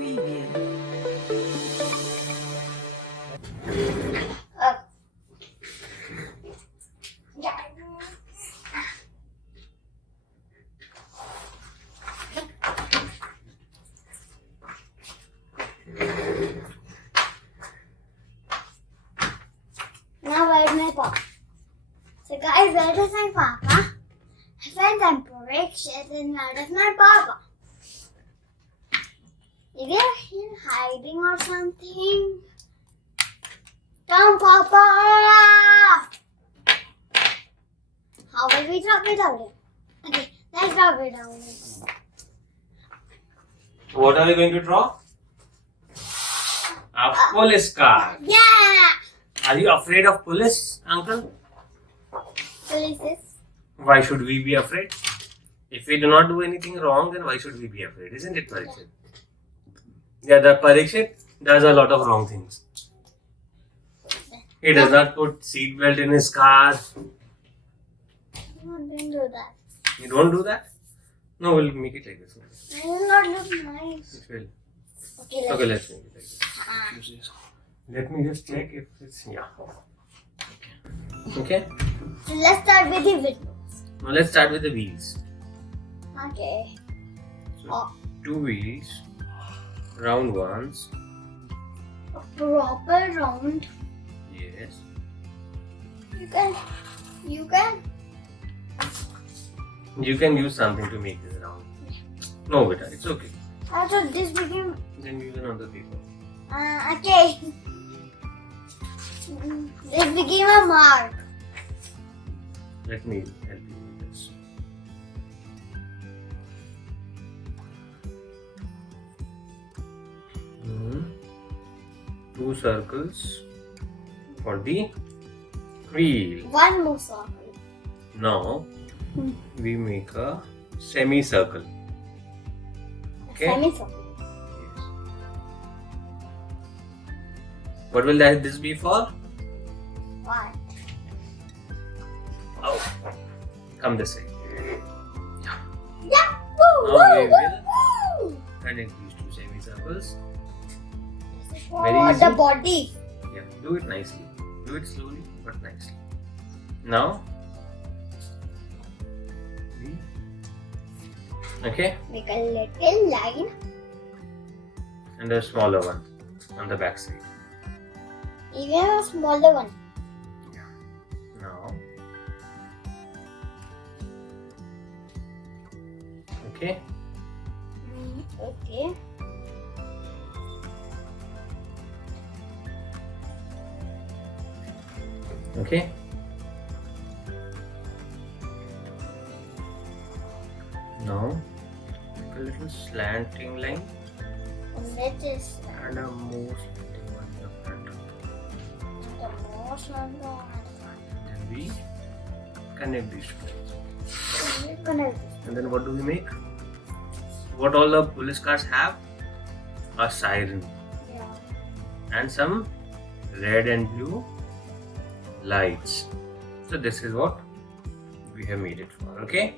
Preview. Now where's my papa? So guys, where is my papa? I found some pictures and where is my papa? Is he hiding or something? Come, Papa! How will we drop it out? Okay, let's drop it down. What are we going to draw? A police car. Yeah! Are you afraid of police, uncle? Police. Why should we be afraid? If we do not do anything wrong, then why should we be afraid? Isn't it, Parikshit? Yeah, the Parikshit does a lot of wrong things. He does not put seat belt in his car. No, don't do that. You don't do that? No, we'll make it like this. It will not look nice. It will. Okay, Okay, let's make it like this. Let me just check if it's Okay. So let's start with the windows. Now let's start with the wheels. Okay. So, 2 wheels, round ones. A proper round. Yes. You can use something to make this round. No, beta, it's okay. I thought this became. Then use another paper. Okay. This became a mark. Let me help you with this. Two circles for the wheel. One more circle. Now we make a semicircle. Okay. Semicircle. Yes. What will this be for? What? Oh, come this way. Yeah. Woo, Now woo, we woo, will woo. connect these two semicircles. For Very easy. the body. Yeah, do it nicely. Do it slowly but nicely. Now, okay, Make a little line. and a smaller one on the back side. Even a smaller one. Now, okay, Okay. okay. Now, make a little slanting line And that is and a more slanting one in the front. the most one. Then we connect these two. Connect. And then what do we make? What all the police cars have? A siren Yeah. and some red and blue lights. So this is what we have made it for. Okay.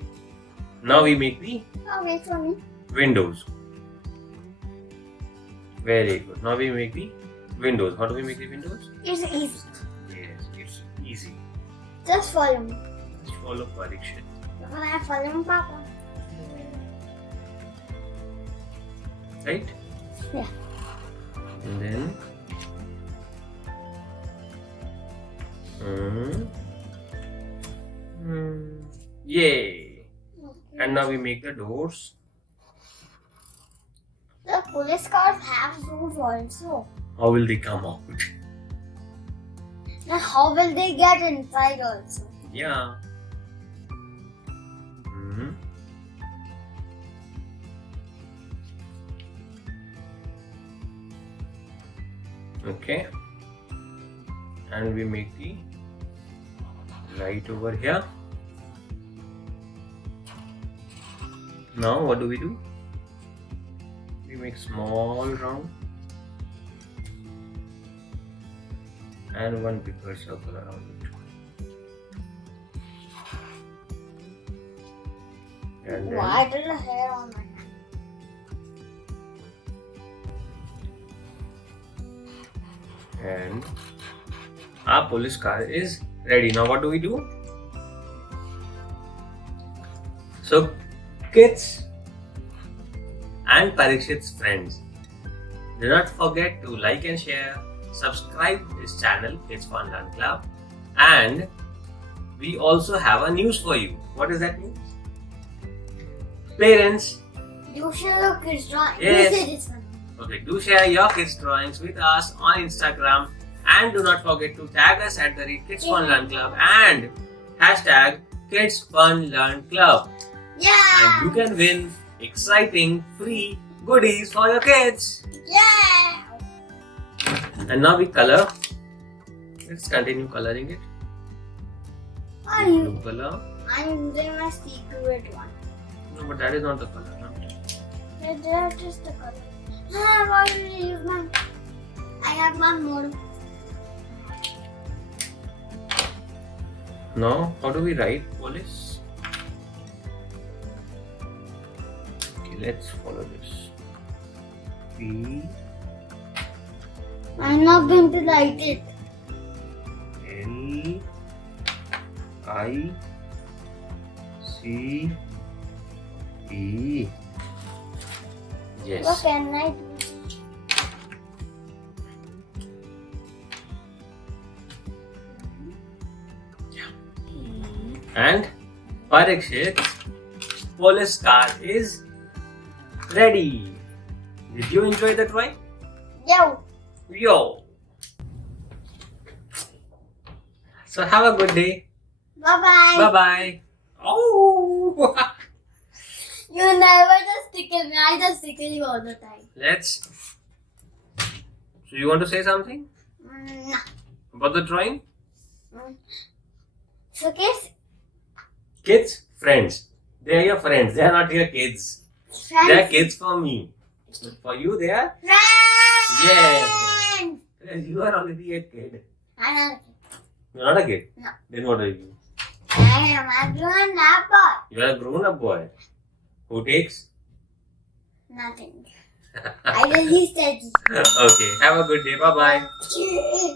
Now we make the Oh, wait for me. windows. Very good. Now we make the windows. How do we make the windows? It's easy. Yes, it's easy. Just follow me. Just follow Parikshit. Because I follow Papa. Right? Yeah. And then yay! And now we make the doors. The police cars have doors also. How will they come out? Now how will they get inside also? Yeah. Okay. And we make the light over here. Now what do? We make small round and one bigger circle around it. And then Why did the hair on my hand? And our police car is ready. Now what do we do? So kids and Parikshit's friends, do not forget to like and share, subscribe this channel, Kids Fun Learn Club, and we also have a news for you. What is that news? Parents, You should look his drawing. Yes. You say this one. okay, do share your kids' drawings with us on Instagram, and do not forget to tag us at the Kids Fun Learn Club and hashtag Kids Fun Learn Club. Yeah. And you can win exciting free goodies for your kids. Yeah. And now we color. Let's continue coloring it. Blue color. I'm doing my secret one. No, but that is not the color. No? That's just the color. I've already used mine. I got one more. Now, how do we write police? Okay, let's follow this. P I'm not going to write it. L I C E. Yes. What can I do? And Parikshit's police car is ready. Did you enjoy the drawing? Yo. Yo! So have a good day. Bye-bye. Bye bye. Oh! You never just tickle me. I just tickle you all the time. Let's. So you want to say something No. about the drawing? So Kids, friends. They are your friends. They are not your kids. friends. They are kids for me. For you, they are. Friends. Yes. You are already a kid. I'm not a kid. You're not a kid. No. Then what are you? I am a grown-up boy. You are a grown-up boy. Who takes? Nothing. I really study. Okay. Have a good day. Bye bye. Bye.